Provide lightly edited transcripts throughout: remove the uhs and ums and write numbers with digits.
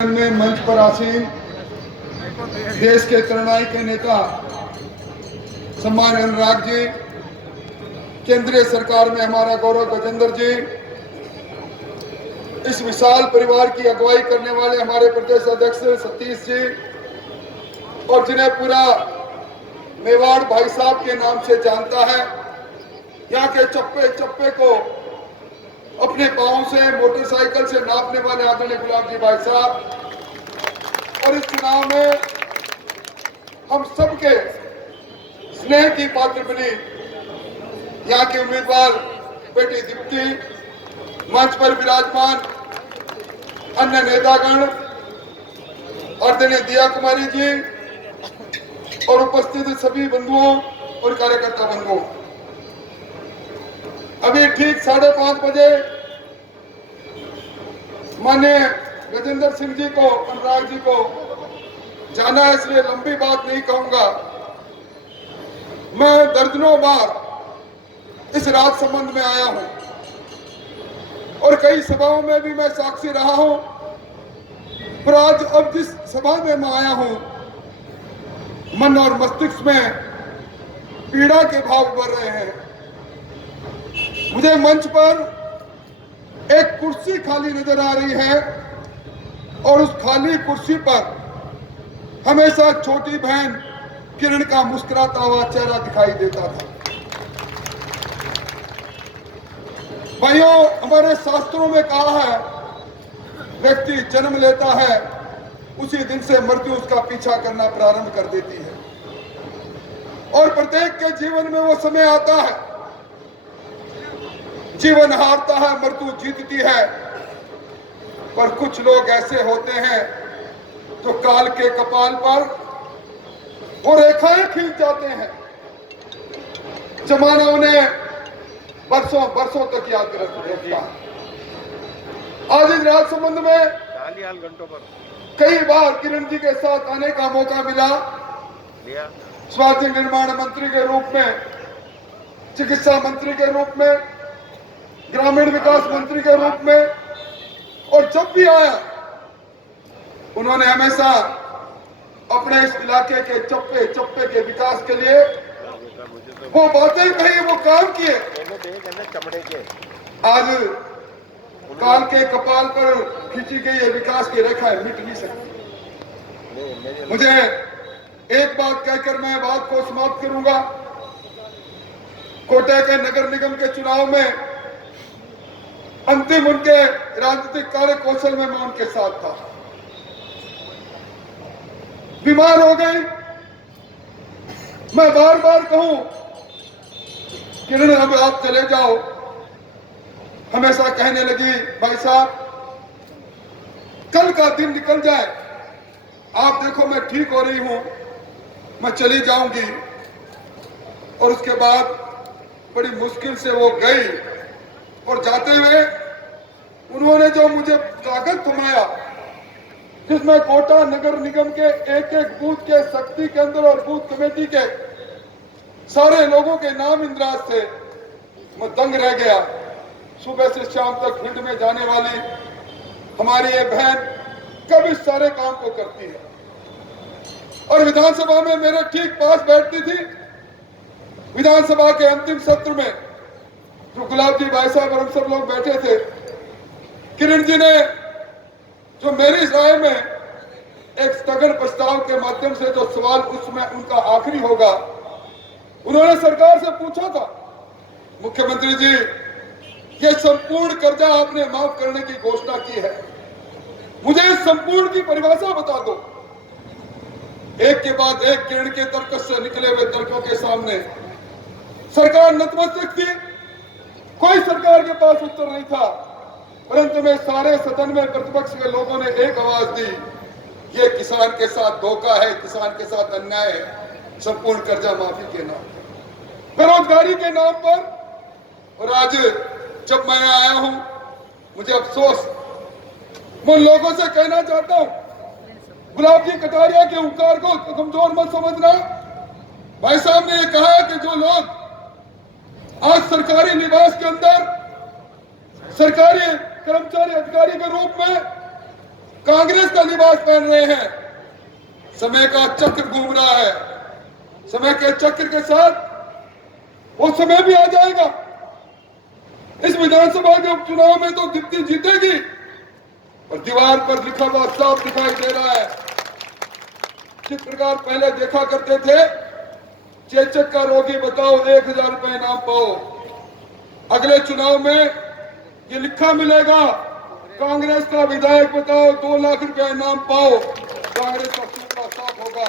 में मंच पर आसीन देश के तरुणाई के नेता सम्मान्य अनुराग जी, केंद्रीय सरकार में हमारा गौरव गजेंद्र जी, इस विशाल परिवार की अगुवाई करने वाले हमारे प्रदेश अध्यक्ष सतीश जी, और जिन्हें पूरा मेवाड़ भाई साहब के नाम से जानता है, यहाँ के चप्पे चप्पे को अपने पांव से मोटरसाइकिल से नापने वाले आदरणीय गुलाब जी भाई साहब, और इस चुनाव में हम सबके स्नेह की पात्र बनी यहाँ के उम्मीदवार बेटी दीप्ति, मंच पर विराजमान अन्य नेतागण, आदरणीय दिया कुमारी जी और उपस्थित सभी बंधुओं और कार्यकर्ता बंधुओं। अभी ठीक 5:30 बजे माननीय गजेंद्र सिंह जी को, अनुराग जी को जाना है, इसलिए लंबी बात नहीं कहूंगा। मैं दर्जनों बार इस राजसमंद में आया हूं और कई सभाओं में भी मैं साक्षी रहा हूं, पर आज अब जिस सभा में मैं आया हूं, मन और मस्तिष्क में पीड़ा के भाव उभर रहे हैं। मुझे मंच पर एक कुर्सी खाली नजर आ रही है और उस खाली कुर्सी पर हमेशा छोटी बहन किरण का मुस्कुराता हुआ चेहरा दिखाई देता था। भाइयों, हमारे शास्त्रों में कहा है, व्यक्ति जन्म लेता है, उसी दिन से मृत्यु उसका पीछा करना प्रारंभ कर देती है, और प्रत्येक के जीवन में वो समय आता है, जीवन हारता है, मृत्यु जीतती है। पर कुछ लोग ऐसे होते हैं जो काल के कपाल पर वो रेखाएं खींच जाते हैं, जमाना उन्हें बरसों बरसों तक याद रखता है। आज इस राजसमंद में कई बार किरण जी के साथ आने का मौका मिला, स्वास्थ्य निर्माण मंत्री के रूप में, चिकित्सा मंत्री के रूप में, ग्रामीण विकास मंत्री के रूप में, और जब भी आया उन्होंने हमेशा अपने इस इलाके के चप्पे चप्पे के विकास के लिए वो बातें कही, वो काम किए। आज काल के कपाल पर खींची गई ये विकास की रेखा मिट नहीं सकती। मुझे एक बात कहकर मैं बात को समाप्त करूंगा। कोटा के नगर निगम के चुनाव में अंतिम उनके राजनीतिक कार्य कौशल में मैं उनके साथ था। बीमार हो गई। मैं बार बार कहूं, किरण अब आप चले जाओ, हमेशा कहने लगी, भाई साहब कल का दिन निकल जाए, आप देखो मैं ठीक हो रही हूं, मैं चली जाऊंगी। और उसके बाद बड़ी मुश्किल से वो गई, और जाते हुए उन्होंने जो मुझे कागज थमाया, जिसमें कोटा नगर निगम के एक एक बूथ के शक्ति केंद्र और बूथ कमेटी के सारे लोगों के नाम इंद्राज थे, मैं दंग रह गया। सुबह से शाम तक फील्ड में जाने वाली हमारी ये बहन कब इस सारे काम को करती है, और विधानसभा में मेरे ठीक पास बैठती थी। विधानसभा के अंतिम सत्र में जो गुलाब जी भाई साहब और हम सब लोग बैठे थे, किरण जी ने जो मेरी राय में एक स्थगन प्रस्ताव के माध्यम से जो सवाल उसमें उनका आखिरी होगा, उन्होंने सरकार से पूछा था, मुख्यमंत्री जी ये संपूर्ण कर्जा आपने माफ करने की घोषणा की है, मुझे इस संपूर्ण की परिभाषा बता दो। एक के बाद एक किरण के तर्क से निकले हुए तर्कों के सामने सरकार नतमस्तक थी। कोई सरकार के पास उत्तर नहीं था, परंतु में सारे सदन में प्रतिपक्ष के लोगों ने एक आवाज दी, ये किसान के साथ धोखा है, किसान के साथ अन्याय है, संपूर्ण कर्जा माफी के नाम पर, बेरोजगारी के नाम पर। और आज जब मैं आया हूं, मुझे अफसोस, मैं उन लोगों से कहना चाहता हूं, गुलाब जी कटारिया के उपकार को कमजोर मत समझना। भाई साहब ने यह कहा है कि जो लोग आज सरकारी निवास के अंदर सरकारी कर्मचारी अधिकारी के रूप में कांग्रेस का लिबास पहन रहे हैं। समय का चक्र घूम रहा है। समय के चक्र के साथ वो समय भी आ जाएगा। इस विधानसभा के उपचुनाव में तो दीप्ति जीतेगी, और दीवार पर लिखा हुआ साफ दिखाई दे रहा है। जिस प्रकार पहले देखा करते थे, चेचक का रोगी बताओ 1000 रुपए इनाम पाओ, अगले चुनाव में ये लिखा मिलेगा, कांग्रेस का विधायक बताओ 2 लाख रुपया इनाम पाओ। कांग्रेस का सूखा साफ होगा।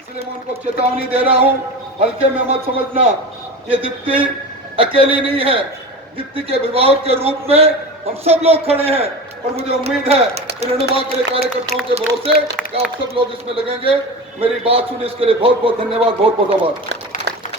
इसलिए मैं उनको चेतावनी दे रहा हूं, हल्के में मत समझना। ये दीप्ति अकेली नहीं है। दीप्ति के अभिभावक के रूप में हम सब लोग खड़े हैं, और मुझे उम्मीद है कि रेणुमा के कार्यकर्ताओं के भरोसे कि आप सब लोग इसमें लगेंगे। मेरी बात सुनी इसके लिए बहुत बहुत धन्यवाद, बहुत बहुत आभार।